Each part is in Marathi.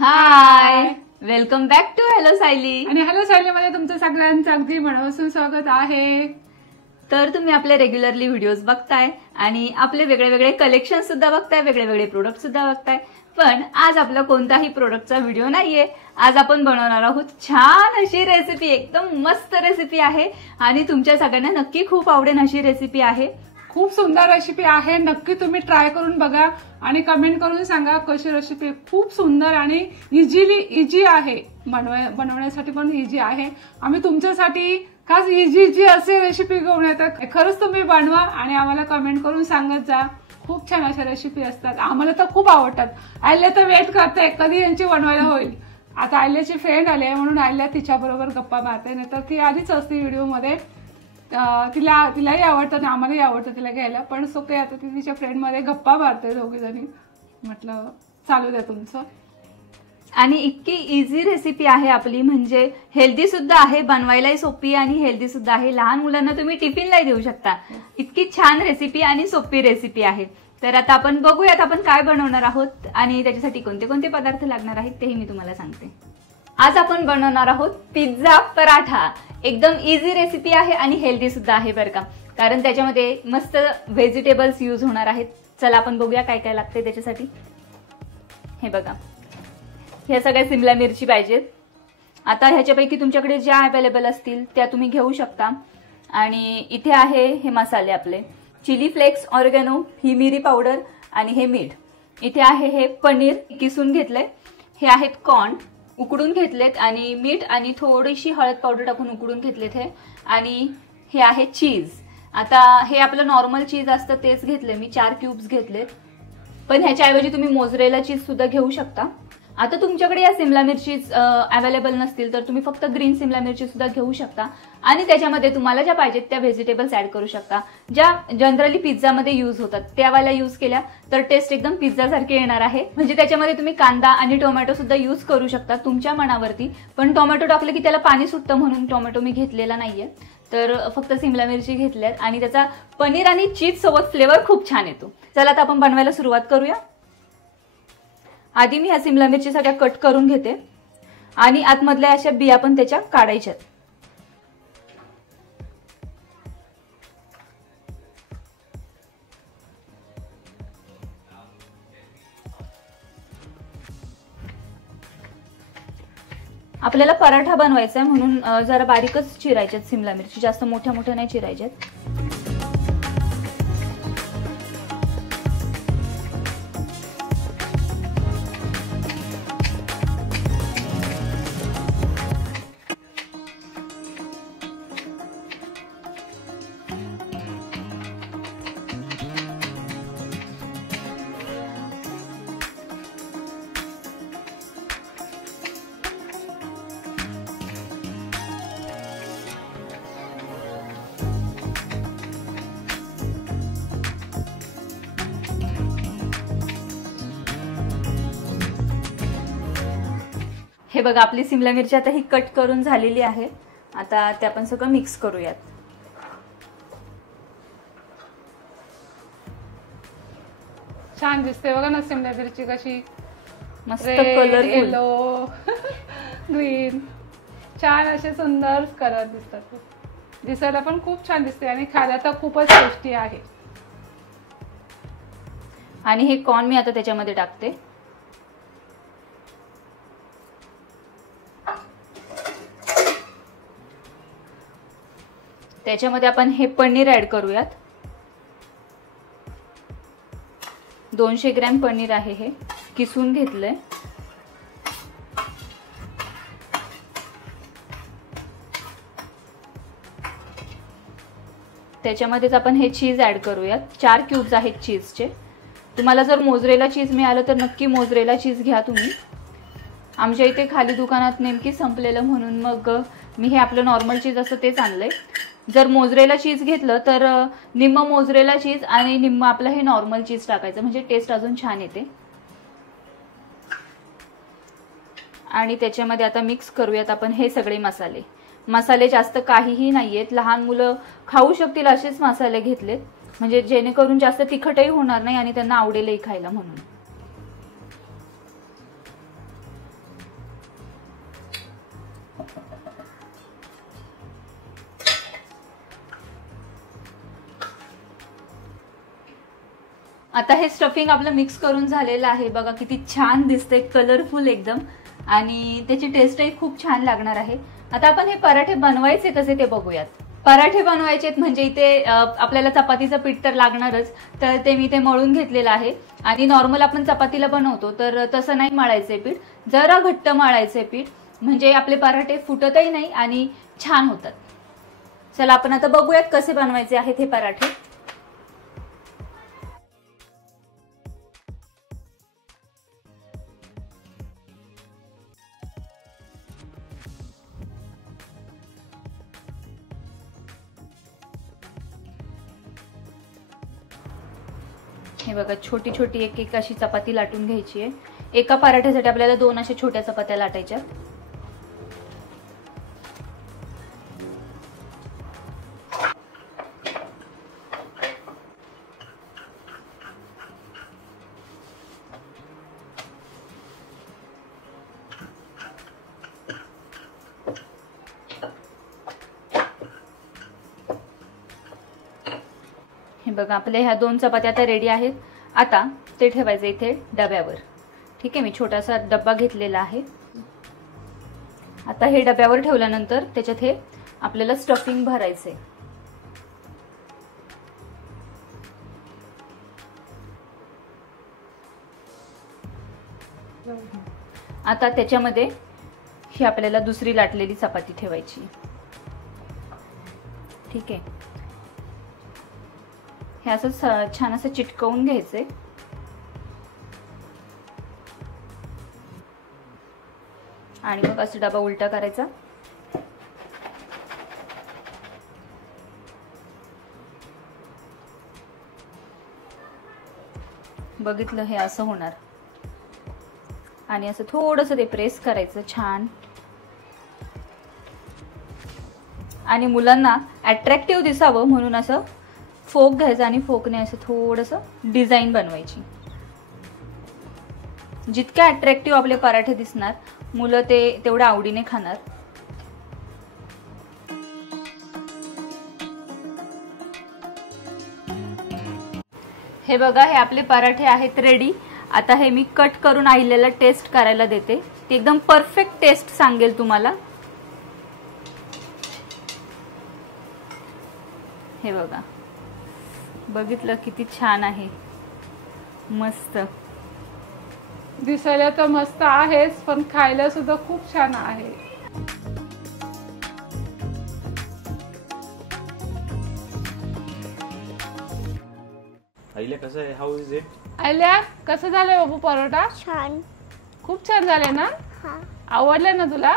High, welcome back to hello Sayali. आणि हॅलो सायली मध्ये तुमचं सगळ्यांचं अगदी मनापासून स्वागत आहे. तर तुम्ही आपले रेग्युलरली व्हिडिओज बघताय आणि आपले वेगळे वेगळे कलेक्शन सुद्धा बघताय, वेगळे वेगळे प्रोडक्ट सुद्धा बघताय. पण आज आपला कोणताही प्रोडक्टचा व्हिडिओ नाहीये. आज आपण बनवणार आहोत छान अशी रेसिपी, एकदम मस्त रेसिपी आहे आणि तुमच्या सगळ्यांना नक्की खूप आवडेल अशी रेसिपी आहे. खूप सुंदर रेसिपी आहे. नक्की तुम्ही ट्राय करून बघा आणि कमेंट करून सांगा कशी रेसिपी. खूप सुंदर आणि इजी आहे, बनवण्यासाठी पण इजी आहे. आम्ही तुमच्यासाठी खास इजी असे रेसिपी घेऊन येतात. खरंच तुम्ही बनवा आणि आम्हाला कमेंट करून सांगत जा. खूप छान अशा रेसिपी असतात, आम्हाला तर खूप आवडतात. आयल्या तर वेट करते कधी यांची बनवायला होईल. आता आयल्याची फ्रेंड आली आहे म्हणून आयल्या तिच्याबरोबर गप्पा मारते, नाही तर ती आधीच असते व्हिडिओमध्ये. तिलाही आवडतं आणि आम्हालाही आवडतं तिला घ्यायला. पण सो काही आता ती तिच्या फ्रेंडमध्ये गप्पा मारते दोघी जणी. म्हटलं चालू द्या तुमचं. आणि इतकी इझी रेसिपी आहे आपली, म्हणजे हेल्दी सुद्धा आहे, बनवायलाही सोपी आणि हेल्दी सुद्धा आहे. लहान मुलांना तुम्ही टिफिनलाही देऊ शकता. इतकी छान रेसिपी आणि सोपी रेसिपी आहे. तर आता आपण बघूयात आपण काय बनवणार आहोत आणि त्याच्यासाठी कोणते कोणते पदार्थ लागणार आहेत तेही मी तुम्हाला सांगते. आज आपण बनवणार आहोत पिझ्झा पराठा. एकदम इझी रेसिपी आहे आणि हेल्दी सुद्धा आहे बरं का, कारण त्याच्यामध्ये मस्त व्हेजिटेबल्स यूज होणार आहेत. चला आपण बघूया काय काय लागते त्याच्यासाठी. हे बघा, ह्या सगळ्या शिमला मिरची पाहिजेत. आता ह्याच्यापैकी तुमच्याकडे ज्या अवेलेबल असतील त्या तुम्ही घेऊ शकता. आणि इथे आहे हे मसाले आपले, चिली फ्लेक्स, ऑर्गॅनो, ही मिरी पावडर आणि हे मीठ. इथे आहे हे पनीर किसून घेतलंय. हे आहेत कॉर्न उकडून घेतलेत आणि मीठ आणि थोडीशी हळद पावडर टाकून उकडून घेतलेत हे. आणि हे आहे चीज. आता हे आपलं नॉर्मल चीज असतं तेच घेतलंय मी, 4 क्यूब्स घेतलेत. पण ह्याच्याऐवजी तुम्ही मोझरेला चीज सुद्धा घेऊ शकता. आता तुमच्याकडे या सिमला मिरची अवेलेबल नसतील तर तुम्ही फक्त ग्रीन सिमला मिरची सुद्धा घेऊ शकता. आणि त्याच्यामध्ये तुम्हाला ज्या पाहिजेत त्या व्हेजिटेबल्स ऍड करू शकता, ज्या जनरली पिझ्झामध्ये यूज होतात त्यावाल्या यूज केल्या तर टेस्ट एकदम पिझ्झा सारखी येणार आहे. म्हणजे त्याच्यामध्ये तुम्ही कांदा आणि टोमॅटो सुद्धा यूज करू शकता तुमच्या मनावरती. पण टोमॅटो टाकलं की त्याला पाणी सुटतं म्हणून टोमॅटो मी घेतलेला नाहीये, तर फक्त सिमला मिरची घेतल्यात. आणि त्याचा पनीर आणि चीज सोबत फ्लेवर खूप छान येतो. चला आता आपण बनवायला सुरुवात करूया. आधी मी ह्या सिमला मिरची सगळ्या कट करून घेते आणि आतमधल्या अशा बिया पण त्याच्या काढायच्यात. आपल्याला पराठा बनवायचा आहे म्हणून जरा बारीकच चिरायच्यात सिमला मिरची, जास्त मोठ्या मोठ्या नाही चिरायच्यात. हे बघा, आपली सिमला मिरची आता ही कट करून झालेली आहे. आता ते आपण सगळं मिक्स करूयात. छान दिसते बघा ना सिमला मिरची, कशी मस्त कलर, येलो ग्रीन, छान असे सुंदर कलर दिसतात. दिसायला पण खूप छान दिसते आणि खायला तर खूपच टेस्टी आहे. आणि हे कॉर्न मी आता त्याच्यामध्ये टाकते. त्याच्यामध्ये आपण हे पनीर ऍड करूयात. 200 ग्रॅम पनीर आहे, हे किसून घेतलंय. त्याच्यामध्येच आपण हे चीज ऍड करूयात. 4 क्यूब्स आहेत चीजचे. तुम्हाला जर मोझरेला चीज मिळालं तर नक्की मोझरेला चीज घ्या तुम्ही. आमच्या इथे खाली दुकानात नेमकी संपलेलं म्हणून मग मी हे आपलं नॉर्मल चीज असतं तेच आणलंय. जर मोझरेला चीज घेतलं तर निम्म मोझरेला चीज आणि निम्म आपलं हे नॉर्मल चीज टाकायचं, म्हणजे टेस्ट अजून छान येते. आणि त्याच्यामध्ये आता मिक्स करूयात आपण हे सगळे मसाले. मसाले जास्त काहीही नाहीयेत, लहान मुलं खाऊ शकतील असेच मसाले घेतलेत, म्हणजे जेणेकरून जास्त तिखटही होणार नाही आणि त्यांना आवडेलही खायला म्हणून. आता हे स्टफिंग आपलं मिक्स करून झालेलं आहे. बघा किती छान दिसतंय, कलरफुल एकदम, आणि त्याची टेस्टही खूप छान लागणार आहे. आता आपण हे पराठे बनवायचे कसे ते बघूयात. पराठे बनवायचे म्हणजे इथे आपल्याला चपातीचं पीठ तर लागणारच, तर ते मी ते मळून घेतलेलं आहे. आणि नॉर्मल आपण चपातीला बनवतो तर तसं नाही मळायचंय पीठ, जरा घट्ट मळायचंय पीठ, म्हणजे आपले पराठे फुटतही नाही आणि छान होतात. चला आपण आता बघूयात कसे बनवायचे आहेत हे पराठे. हे बघा छोटी छोटी एक एक अशी चपाती लाटून घ्यायची आहे. एका पराठ्यासाठी आपल्याला 2 अशा छोट्या चपात्या लाटायच्या. हे बघा आपल्या ह्या 2 चपात्या आता रेडी आहेत. आता ते ठेवायचे इथे डब्यावर. ठीक आहे, मी छोटासा डब्बा घेतलेला आहे. आता हे डब्यावर ठेवल्यानंतर त्याच्यात हे आपल्याला स्टफिंग भरायचे. आता त्याच्यामध्ये ही आपल्याला दुसरी लाटलेली चपाती ठेवायची. ठीक आहे, हे असं छान असं चिटकवून घ्यायचंय. आणि मग असं डबा उलटा करायचा. बघितलं, हे असं होणार. आणि असं थोडंसं ते प्रेस करायचं छान. आणि मुलांना अट्रॅक्टिव्ह दिसावं म्हणून असं फोक घ्यायचा आणि फोकने असं थोडंसं डिझाईन बनवायची. जितके अट्रॅक्टिव्ह आपले पराठे दिसणार, मुलं ते तेवढ्या आवडीने खाणार. हे बघा, हे आपले पराठे आहेत रेडी. आता हे मी कट करून आईला टेस्ट करायला देते. ती एकदम परफेक्ट टेस्ट सांगेल तुम्हाला. हे बघा, बघितलं किती छान आहे, मस्त दिसायला तर मस्त आहेच, पण खायला सुद्धा खूप छान आहे. आईला कसं आहे, हाऊ इज इट? आयल्या कसं झालंय बाबू परोठा? छान, खूप छान झाले ना? आवडले ना तुला?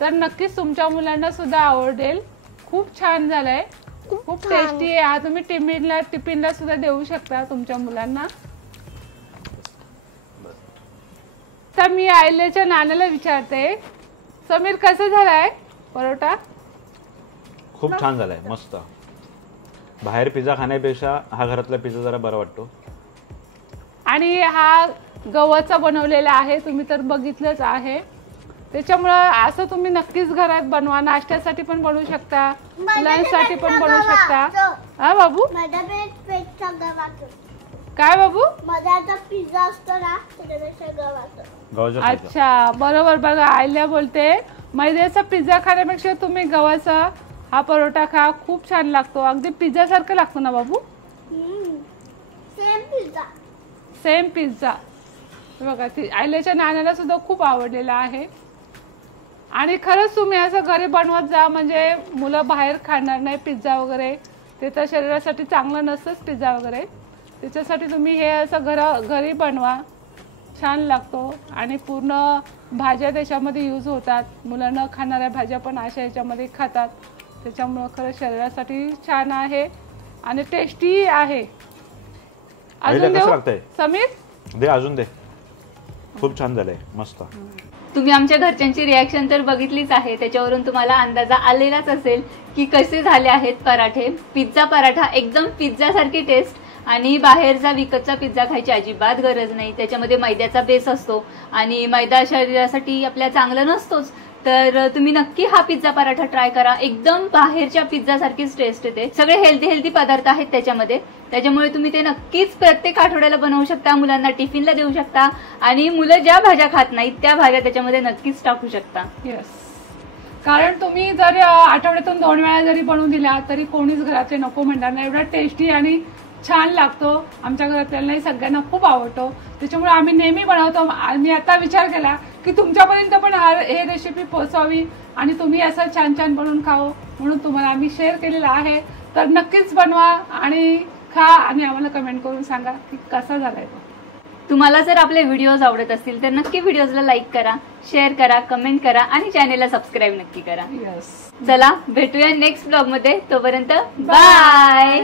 तर नक्कीच तुमच्या मुलांना सुद्धा आवडेल. खूप छान झालंय, खूप टेस्टी आहे. हा तुम्ही टिफिनला सुद्धा देऊ शकता तुमच्या मुलांना. तर मी आयल्याच्या नानाला विचारते, समीर कसं झालाय परोठा? खूप छान झालाय, मस्त. बाहेर पिझ्झा खाण्यापेक्षा हा घरातला पिझ्झा जरा बरा वाटतो. आणि हा गव्हाचा बनवलेला आहे, तुम्ही तर बघितलंच आहे. त्याच्यामुळं असं तुम्ही नक्कीच घरात बनवा. नाश्त्यासाठी पण बनवू शकता, लंचसाठी पण बनवू शकता. हा बाबू, काय बाबू? मधाचा पिझ्झा असतो ना, त्याच्यापेक्षा गव्हाचा. अच्छा, बरोबर. बघा, आयल्या बोलते मैद्याचा पिझ्झा खाण्यापेक्षा तुम्ही गव्हाचा हा परोठा खा, खूप छान लागतो. अगदी पिझ्झा सारखं लागतो ना बाबू? Same pizza, same pizza. बघा, आयल्याच्या नाण्याला सुद्धा खूप आवडलेला आहे. आणि खरंच तुम्ही असं घरी बनवत जा, म्हणजे मुलं बाहेर खाणार नाही पिझ्झा वगैरे. ते तर शरीरासाठी चांगलं नसतंच पिझ्झा वगैरे. त्याच्यासाठी तुम्ही हे असं घरी बनवा, छान लागतो. आणि पूर्ण भाज्या त्याच्यामध्ये यूज होतात. मुलं न खाणाऱ्या भाज्या पण अशा ह्याच्यामध्ये खातात. त्याच्यामुळं खरं शरीरासाठी छान आहे आणि टेस्टी आहे. अजून देऊ समीर? दे, अजून दे. खूप छान झालंय, मस्त. तुम्ही आमच्या घरच्यांची रिॲक्शन तर बघितलीच आहे. त्याच्यावरून तुम्हाला अंदाजा आलेलाच असेल की कसे झाले आहेत पराठे. पिझ्झा पराठा एकदम पिझ्झा सारखी टेस्ट. आणि बाहेरचा विकतचा पिझ्झा खायची अजिबात गरज नाही. त्याच्यामध्ये मैद्याचा बेस असतो आणि मैदा शरीरासाठी आपल्या चांगला नसतोच. तर तुम्ही नक्की हा पिझ्झा पराठा ट्राय करा. एकदम बाहेरच्या पिझ्झा सारखीच टेस्ट येते. सगळे हेल्दी पदार्थ आहेत त्याच्यामध्ये. त्याच्यामुळे तुम्ही ते नक्कीच प्रत्येक आठवड्याला बनवू शकता, मुलांना टिफिनला देऊ शकता आणि मुलं ज्या भाज्या खात नाहीत त्या भाज्या त्याच्यामध्ये नक्कीच टाकू शकता. येस, कारण तुम्ही जर आठवड्यातून 2 वेळा जरी बनवून दिल्या तरी कोणीच घराचे नको म्हणणार नाही. एवढा टेस्टी आणि छान लागतो. आमच्या घरातल्यांनाही सगळ्यांना खूप आवडतो, त्याच्यामुळे आम्ही नेहमी बनवतो. मी आता विचार केला की तुमच्यापर्यंत पण हे रेसिपी पोहोचावी आणि तुम्ही असं छान छान बनवून खावं, म्हणून तुम्हाला आम्ही शेअर केलेलं आहे. तर नक्कीच बनवा आणि खा आणि आम्हाला कमेंट करून सांगा की कसा झालाय तो. तुम्हाला जर आपले व्हिडिओज आवडत असतील तर नक्की व्हिडिओजला लाईक करा, शेअर करा, कमेंट करा आणि चॅनेलला सबस्क्राईब नक्की करा. येस, चला भेटूया नेक्स्ट ब्लॉग मध्ये. तोपर्यंत बाय.